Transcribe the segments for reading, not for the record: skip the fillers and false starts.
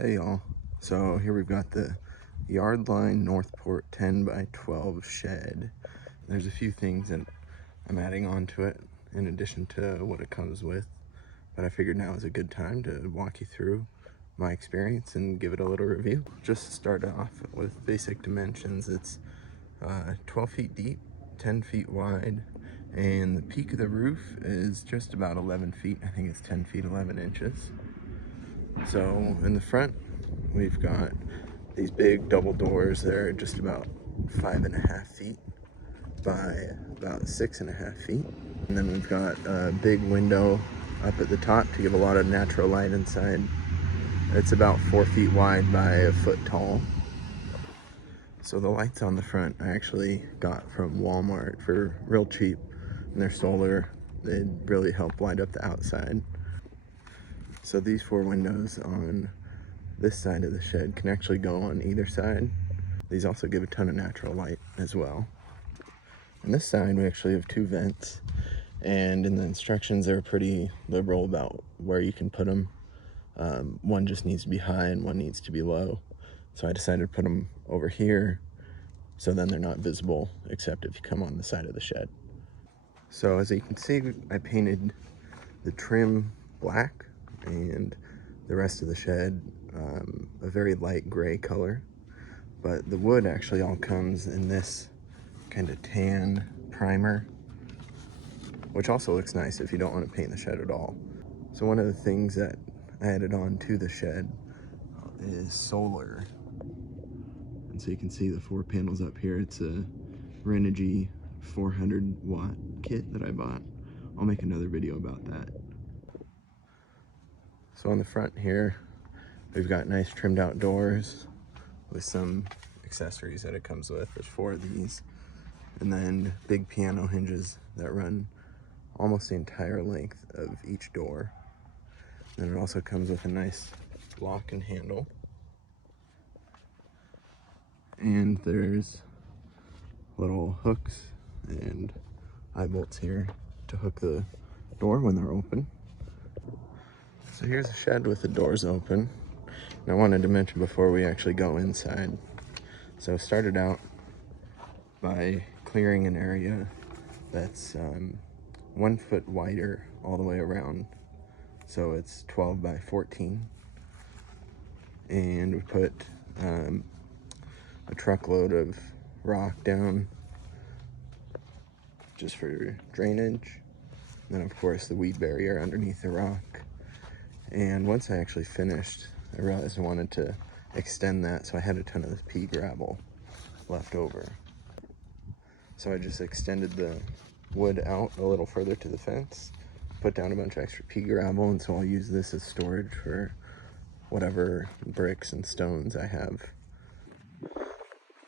Hey y'all, so here we've got the Yardline Northport 10x12 shed. There's a few things that I'm adding on to it in addition to what it comes with, but I figured now is a good time to walk you through my experience and give it a little review. Just to start off with basic dimensions, it's 12 feet deep, 10 feet wide, and the peak of the roof is just about 11 feet. I think it's 10 feet 11 inches. So in the front, we've got these big double doors. They're just about 5.5 feet by about 6.5 feet. And then we've got a big window up at the top to give a lot of natural light inside. It's about 4 feet wide by a foot tall. So the lights on the front I actually got from Walmart for real cheap, and they're solar. They really help light up the outside. So these 4 windows on this side of the shed can actually go on either side. These also give a ton of natural light as well. On this side we actually have 2 vents, and in the instructions they're pretty liberal about where you can put them. One just needs to be high and one needs to be low. So I decided to put them over here so then they're not visible except if you come on the side of the shed. So as you can see, I painted the trim black and the rest of the shed a very light gray color, but the wood actually all comes in this kind of tan primer, which also looks nice if you don't want to paint the shed at all. So one of the things that I added on to the shed is solar, and so you can see the 4 panels up here. It's a Renogy 400 watt kit that I bought. I'll make another video about that. So on the front here, we've got nice trimmed out doors with some accessories that it comes with. There's 4 of these, and then big piano hinges that run almost the entire length of each door. And it also comes with a nice lock and handle. And there's little hooks and eye bolts here to hook the door when they're open. So here's a shed with the doors open. And I wanted to mention before we actually go inside. So I started out by clearing an area that's 1 foot wider all the way around. So it's 12 by 14. And we put a truckload of rock down just for drainage. And then of course the weed barrier underneath the rock. And once I actually finished, I realized I wanted to extend that, so I had a ton of this pea gravel left over. So I just extended the wood out a little further to the fence, put down a bunch of extra pea gravel, and so I'll use this as storage for whatever bricks and stones I have.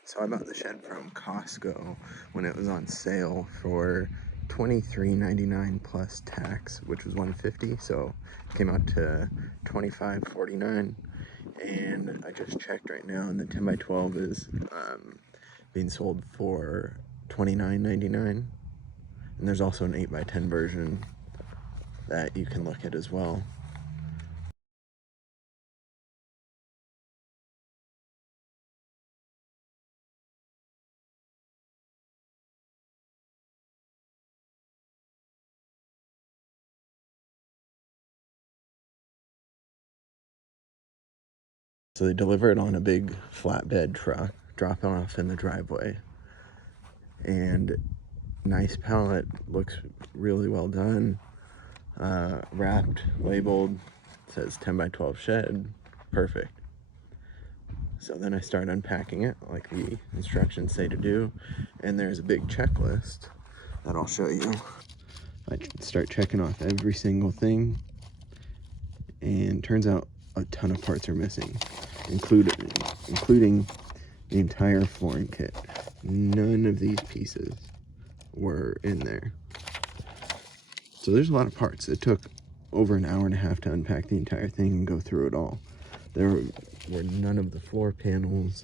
So I bought the shed from Costco when it was on sale for $23.99 plus tax, which was $150, so it came out to $25.49. And I just checked right now, and the 10x12 is being sold for $29.99. And there's also an 8x10 version that you can look at as well. So they deliver it on a big flatbed truck, drop it off in the driveway. And nice pallet, looks really well done. Wrapped, labeled, says 10x12 shed, perfect. So then I start unpacking it like the instructions say to do, and there's a big checklist that I'll show you. I start checking off every single thing, and turns out a ton of parts are missing, including the entire flooring kit. None of these pieces were in there. So there's a lot of parts. It took over an hour and a half to unpack the entire thing and go through it all. There were none of the floor panels.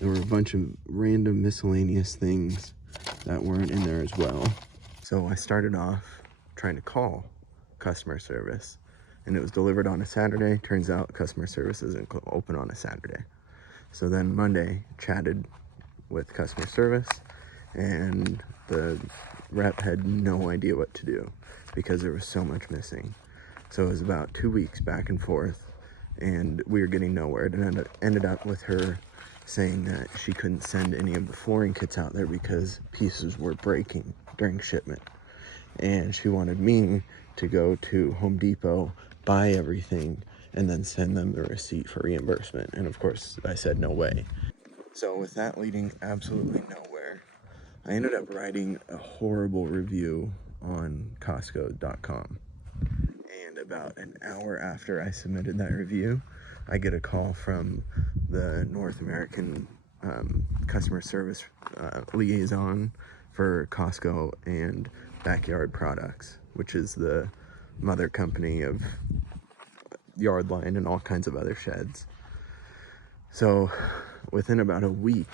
There were a bunch of random miscellaneous things that weren't in there as well. So I started off trying to call customer service, and it was delivered on a Saturday. Turns out customer service isn't open on a Saturday. So then Monday, chatted with customer service, and the rep had no idea what to do because there was so much missing. So it was about 2 weeks back and forth, and we were getting nowhere. It ended up with her saying that she couldn't send any of the flooring kits out there because pieces were breaking during shipment. And she wanted me to go to Home Depot, buy everything, and then send them the receipt for reimbursement. And of course, I said no way. So with that leading absolutely nowhere, I ended up writing a horrible review on Costco.com. And about an hour after I submitted that review, I get a call from the North American customer service liaison for Costco and Backyard Products, which is the mother company of Yardline and all kinds of other sheds. So within about a week,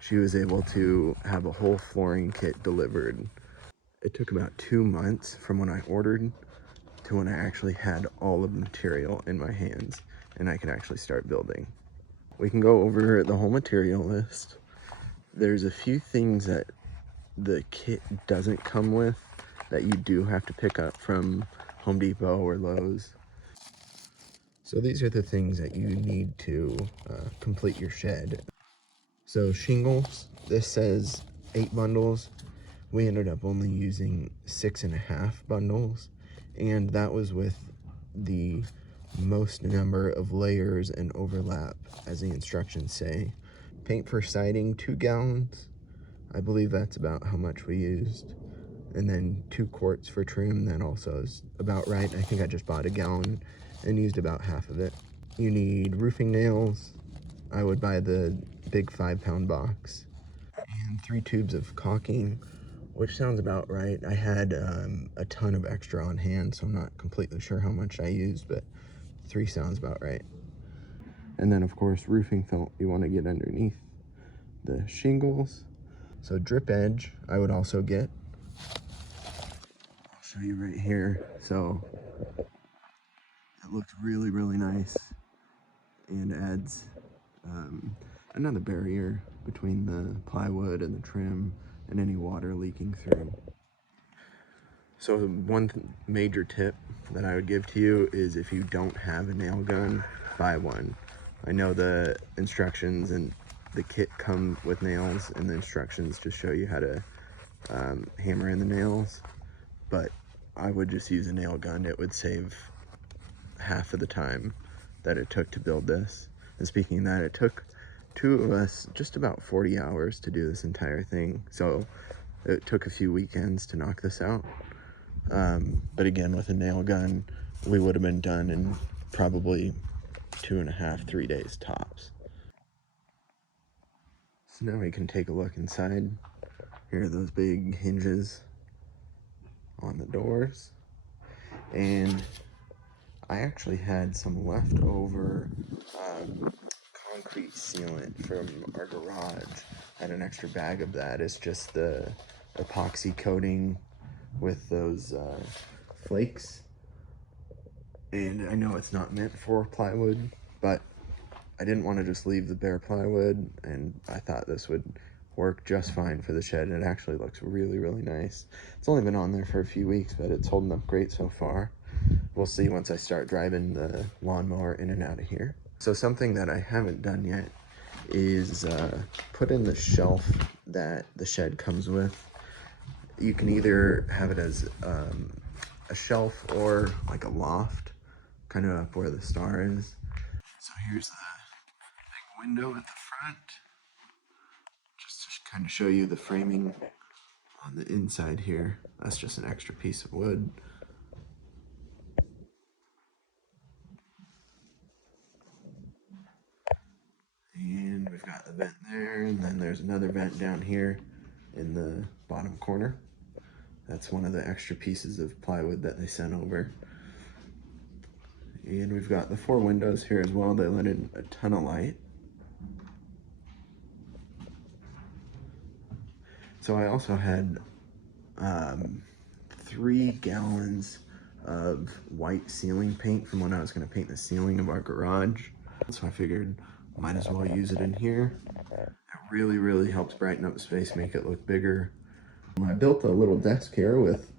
she was able to have a whole flooring kit delivered. It took about 2 months from when I ordered to when I actually had all of the material in my hands and I could actually start building. We can go over the whole material list. There's a few things that the kit doesn't come with that you do have to pick up from Home Depot or Lowe's. So these are the things that you need to complete your shed. So shingles, this says 8 bundles. We ended up only using 6.5 bundles, and that was with the most number of layers and overlap, as the instructions say. Paint for siding, 2 gallons. I believe that's about how much we used. And then 2 quarts for trim, that also is about right. I think I just bought a gallon and used about half of it. You need roofing nails. I would buy the big 5-pound box. And 3 tubes of caulking, which sounds about right. I had a ton of extra on hand, so I'm not completely sure how much I used, but 3 sounds about right. And then, of course, roofing felt you want to get underneath the shingles. So drip edge, I would also get. I'll show you right here. So it looks really, really nice and adds another barrier between the plywood and the trim and any water leaking through. So one major tip that I would give to you is if you don't have a nail gun, buy one. I know the instructions and the kit come with nails, and the instructions just show you how to hammer in the nails, but I would just use a nail gun. It would save half of the time that it took to build this. And speaking of that, it took 2 of us just about 40 hours to do this entire thing, so it took a few weekends to knock this out. But again, with a nail gun, we would have been done in probably 2.5, 3 days tops. So now we can take a look inside. Here are those big hinges on the doors. And I actually had some leftover concrete sealant from our garage. I had an extra bag of that. It's just the epoxy coating with those flakes. And I know it's not meant for plywood, but I didn't want to just leave the bare plywood, and I thought this would work just fine for the shed. It actually looks really, really nice. It's only been on there for a few weeks, but it's holding up great so far. We'll see once I start driving the lawnmower in and out of here. So something that I haven't done yet is put in the shelf that the shed comes with. You can either have it as a shelf or like a loft, kind of up where the star is. So here's the big window at the front, just to kind of show you the framing on the inside here. That's just an extra piece of wood. And we've got the vent there, and then there's another vent down here in the bottom corner. That's one of the extra pieces of plywood that they sent over. And we've got the 4 windows here as well. They let in a ton of light. So I also had 3 gallons of white ceiling paint from when I was going to paint the ceiling of our garage. So I figured might as well use it in here. It really helps brighten up the space, make it look bigger. I built a little desk here with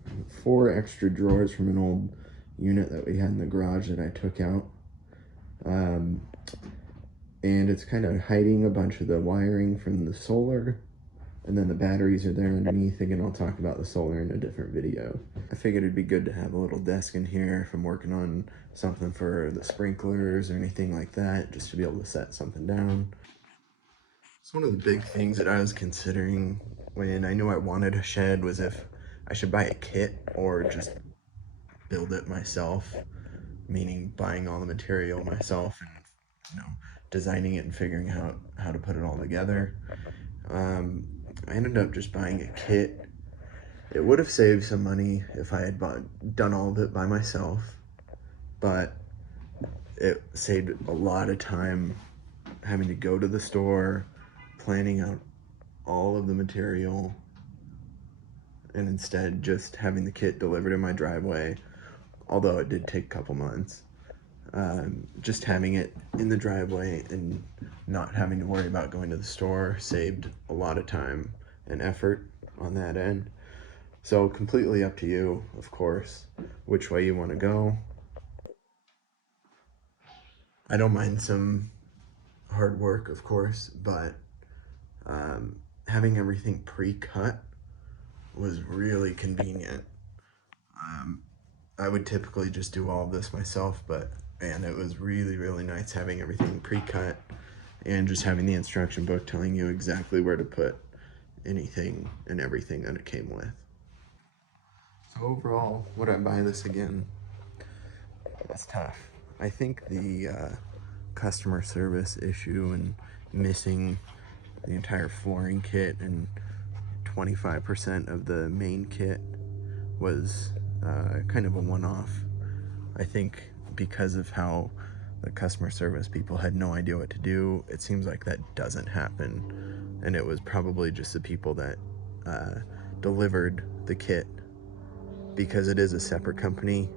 4 extra drawers from an old unit that we had in the garage that I took out. And it's kind of hiding a bunch of the wiring from the solar, and then the batteries are there underneath. Again, I'll talk about the solar in a different video. I figured it'd be good to have a little desk in here if I'm working on something for the sprinklers or anything like that, just to be able to set something down. So one of the big things that I was considering when I knew I wanted a shed was if I should buy a kit or just build it myself, meaning buying all the material myself and, you know, designing it and figuring out how to put it all together. I ended up just buying a kit. It would have saved some money if I had done all of it by myself, but it saved a lot of time having to go to the store, planning out all of the material, and instead just having the kit delivered in my driveway, although it did take a couple months. Just having it in the driveway and not having to worry about going to the store saved a lot of time and effort on that end. So completely up to you, of course, which way you want to go. I don't mind some hard work, of course, but having everything pre-cut was really convenient. I would typically just do all of this myself, but man, it was really nice having everything pre-cut and just having the instruction book telling you exactly where to put anything and everything that it came with. So overall, would I buy this again? It's tough. I think the customer service issue and missing the entire flooring kit and 25% of the main kit was kind of a one-off. I think because of how the customer service people had no idea what to do, it seems like that doesn't happen, and it was probably just the people that delivered the kit, because it is a separate company.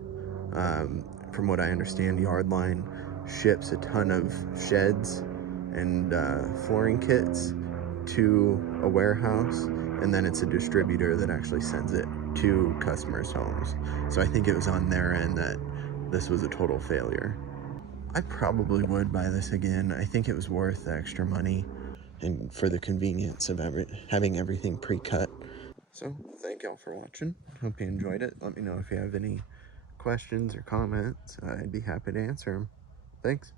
From what I understand, Yardline ships a ton of sheds and flooring kits to a warehouse, and then it's a distributor that actually sends it to customers' homes. So I think it was on their end that this was a total failure. I probably would buy this again. I think it was worth the extra money and for the convenience of having everything pre-cut. So thank y'all for watching. Hope you enjoyed it. Let me know if you have any questions or comments. I'd be happy to answer them. Thanks.